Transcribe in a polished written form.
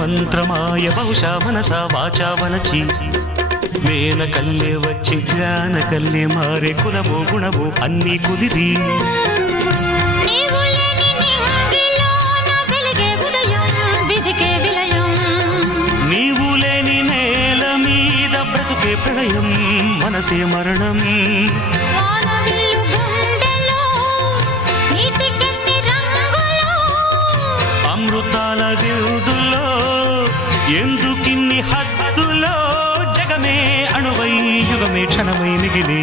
మంత్రమాయ బహుశా మనసా వాచా వనచి మేన కల్లే వచ్చి జ్ఞాన కల్లే మారే కులమో గుణమో అన్నీ కుదిరి నీవు లేని నేల మీద బ్రతుకే ప్రళయం మనసే మరణం అమృతాల విరుదులో ఎందుకిన్ని హద్దులో జగమే అణువై యుగమే క్షణమై మిగిలి